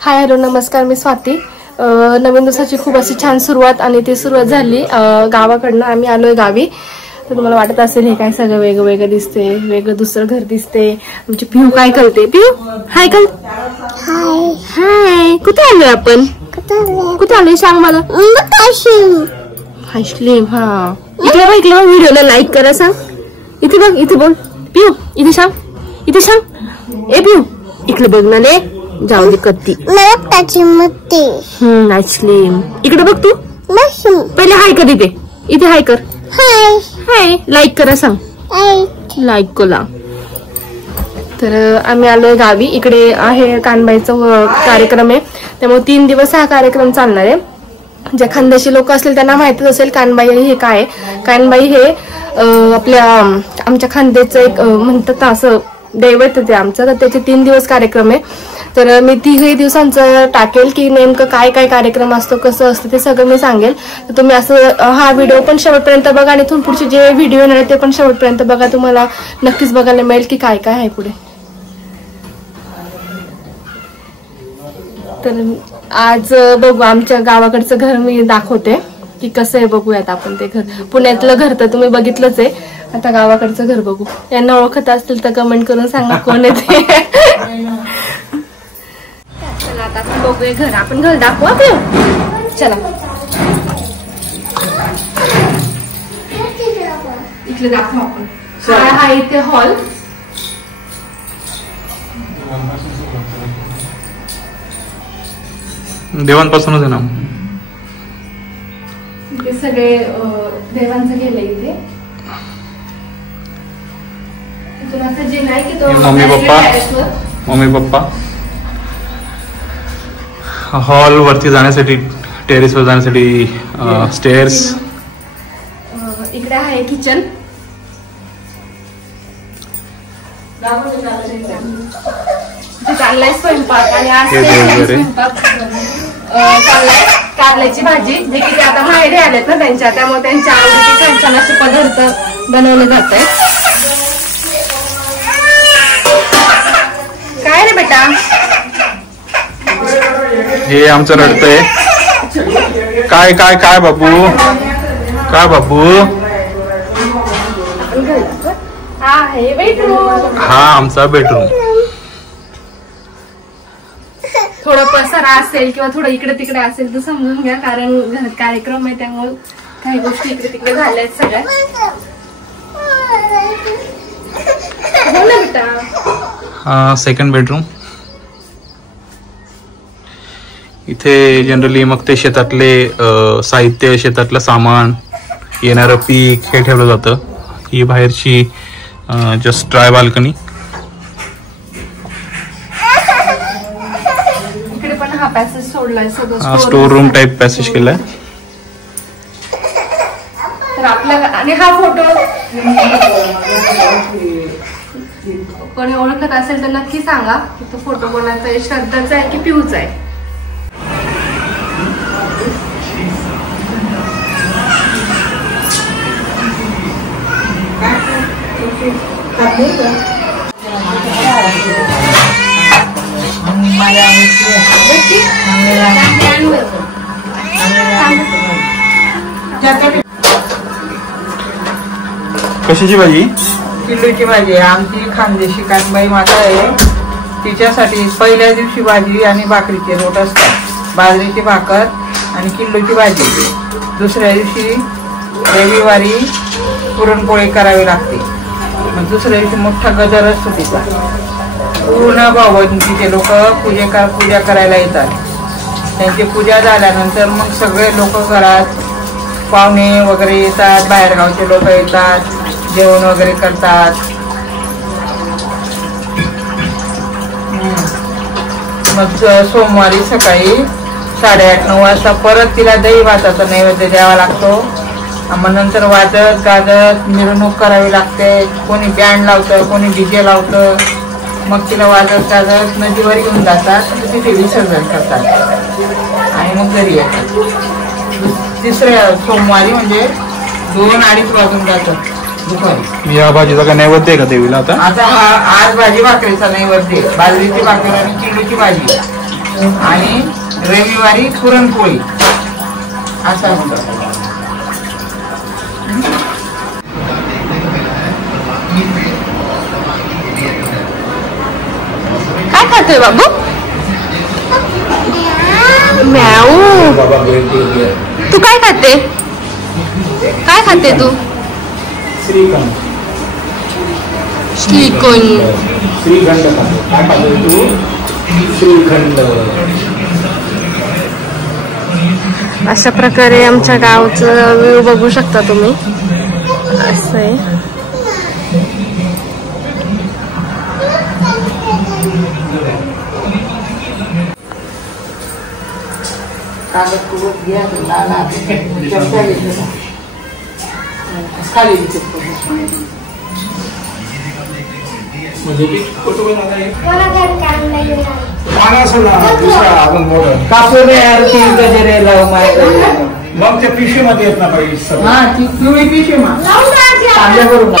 Hi hello नमस्कार, मी स्वाती. नवीन दिवसाची खूप अशी छान सुरुवात आणि ती सुरुवात झाली गावाकडनं. आम्ही आलोय गावी. तर तुम्हाला वाटत असेल हे काय सगळं वेगळं वेगळं दिसते, वेगळं दुसरं घर दिसते. आमची पिऊ काय करते? पिऊ हाय कर. हाय हाय. कुठे आलोय आपण? कुठे आलोय सांग मला. आईस्क्रीम. हा इकडे बघ, इकडे व्हिडिओला लाईक करा सांग. इथे बघ, इथे बोल. पिऊ इथे सांग, इथे सांग. ए पिऊ इकडे बघ ना ले. जाऊ दे कत्ती. आईस्क्रीम. इकडे बघ तू. पहिले हाय कर. इथे इथे हाय कर. हाय हाय. लाईक करा सांग. लाईक करा. तर आम्ही आलोय गावी. इकडे आहे कानबाईचा कार्यक्रम आहे, त्यामुळे 3 दिवस हा कार्यक्रम चालणार आहे. जे खानदेशी लोक असतील त्यांना माहितीच असेल कानबाई हे काय. कानबाई हे आपल्या आमच्या खानदेशचं एक म्हणतात असं दैवत ते आमचं. तर त्याचे 3 दिवस कार्यक्रम आहे. तर मी 3 दिवसांचं टाकेल की नेमकं काय काय कार्यक्रम असतो, कसं असतं ते सगळं मी सांगेल. तर तुम्ही असं हा व्हिडिओ पण शेवटपर्यंत बघा आणि इथून पुढचे जे व्हिडिओ येणार ते पण शेवटपर्यंत बघा. तुम्हाला नक्कीच बघायला मिळेल की काय काय आहे पुढे. तर आज बघू आमच्या गावाकडचं घर मी दाखवते की कसं आहे. बघूयात आपण ते घर. पुण्यातलं घर तर तुम्ही बघितलंच आहे. आता गावाकडचं घर बघू. यांना ओळखत असतील तर कमेंट करून सांगा कोण आहे ते. चला आता आपण बघूया घर. आपण घर दाखवू आपलं. चला इथलं दाखवू आपण. हा इथे हॉल. देवांपासूनच आहे ना. इथे सगळे देवांचं गेलंय इथे. इथून असं जे नाही की तो मम्मी पप्पा हॉल वरती जाण्यासाठी, टेरेस वर जाण्यासाठी स्टेअर्स. इकडे आहे किचन. चाललाय स्वयंपाक आणि आज स्वयंपाक चाललाय कारल्याची भाजी. जे की ते आता माहेरी आलेत ना त्यांच्या, त्यामुळे त्यांच्या आवडीचे छान छान असे पदार्थ बनवले जात आहेत. काय रे बेटा? हे आमचं रडतंय. काय काय काय बाबू, काय बाबू? हा आमचा बेडरूम. थोडं पसारा असेल किंवा थोडं इकडे तिकडे असेल तर समजून घ्या, कारण घरात कार्यक्रम आहे त्यामुळे काही गोष्टी इकडे तिकडे झाल्या आहेत सगळ्या. हो ना बेटा. हा सेकंड बेडरूम. इथे जनरली मग ते शेतातले साहित्य, शेतातलं सामान, येणारं पीक हे ठेवलं जातं. ही बाहेरची जस्ट ड्राय बाल्कनी. इकडे पण हा पॅसेज सोडलाय सगळं. स्टोर रूम टाइप पॅसेज केलाय. तर आपला आणि हा फोटो कोणी ओळखत असेल तर नक्की सांगा की तो फोटो कोणाचा आहे, श्रद्धाचा आहे की पिऊचा आहे. कशाची भाजी? किल्लूची भाजी आहे. आमची खानदेशी कानबाई माता आहे. तिच्यासाठी पहिल्या दिवशी भाजी आणि भाकरीचे रोट असतात. बाजरीची भाकर आणि किल्लूची भाजी. दुसऱ्या दिवशी रविवारी पुरणपोळी करावी लागते. मग दुसऱ्या दिवशी मोठा गजर असतो तिचा. पूर्ण भावबंदीचे लोक पूजा करायला येतात. त्यांची पूजा झाल्यानंतर मग सगळे लोक घरात पाहुणे वगैरे येतात, बाहेरगावचे लोक येतात, जेवण वगैरे करतात. मग सोमवारी सकाळी 8:30-9 वाजता परत तिला दही भाताचा नैवेद्य द्यावा लागतो. मग नंतर वाजत गाजत मिरवणूक करावी लागते. कोणी बँड लावतं, कोणी डीजे लावतं. मग तिला वाजत गाजत नदीवर घेऊन जातात, तिथे विसर्जन करतात आणि मग घरी येतात. तिसऱ्या सोमवारी म्हणजे 2-2:30 वाजून जातात दुपारी. या भाजीचा काय नैवेद्य आहे का देवीला? आता हा आज भाजी भाकरीचा नैवेद्य. बाजरीची भाकर आणि किल्लूची भाजी. आणि रविवारी पुरणपोळी असं असतं. काय खातोय बाबू? म्याऊ. तू काय खाते? काय खाते तू? श्रीखंड. श्रीखंड. श्रीखंड काय खाते तू? श्रीखंड. अशा प्रकारे आमच्या गावचं व्ह्यू बघू शकता तुम्ही. असं आहे. मग त्या पिशवी मध्ये येत ना पाहिजे. हा ती पिवळी पिशवी मग कांद्या करून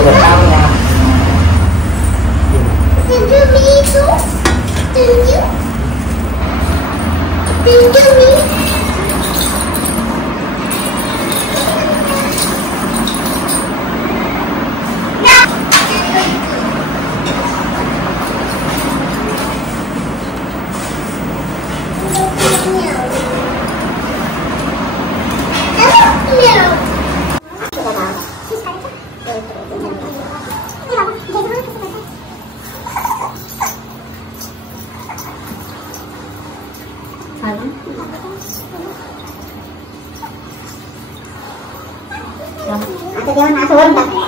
पण खाल्ला. आता जेवण असं वरून टाकलं.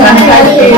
संकष्टी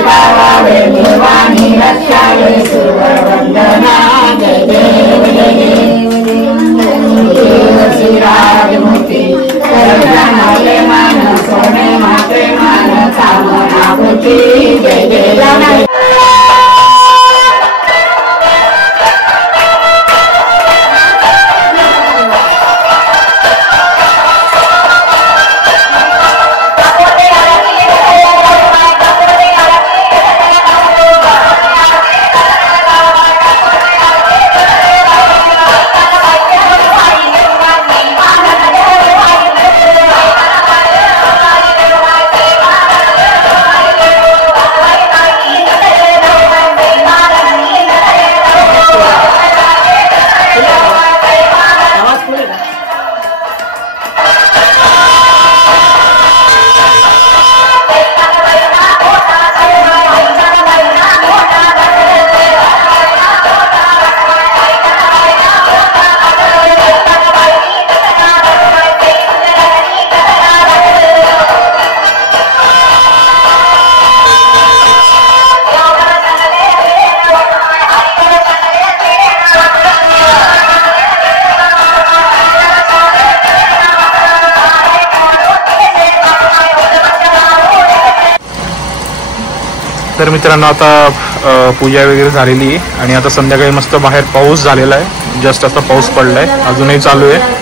तर मित्रांनो आता पूजा वगैरे झालेली आहे आणि आता संध्याकाळी मस्त बाहेर पाऊस झालेला आहे. जस्ट आता पाऊस पडलाय, अजूनही चालू आहे.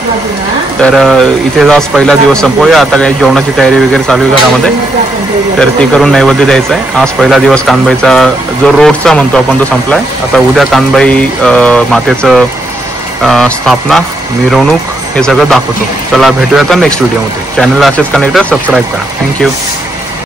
तर इथे आज पहिला दिवस संपवूया. आता काही जेवणाची तयारी वगैरे चालू आहे घरामध्ये, तर ते करून नैवेद्य द्यायचं आहे. आज पहिला दिवस कानबाईचा जो रोडचा म्हणतो आपण तो संपलाय. आता उद्या कानबाई मातेचं स्थापना, मिरवणूक हे सगळं दाखवतो. चला भेटूया आता नेक्स्ट व्हिडिओमध्ये. चॅनलला असेच कनेक्ट सबस्क्राईब करा. थँक्यू.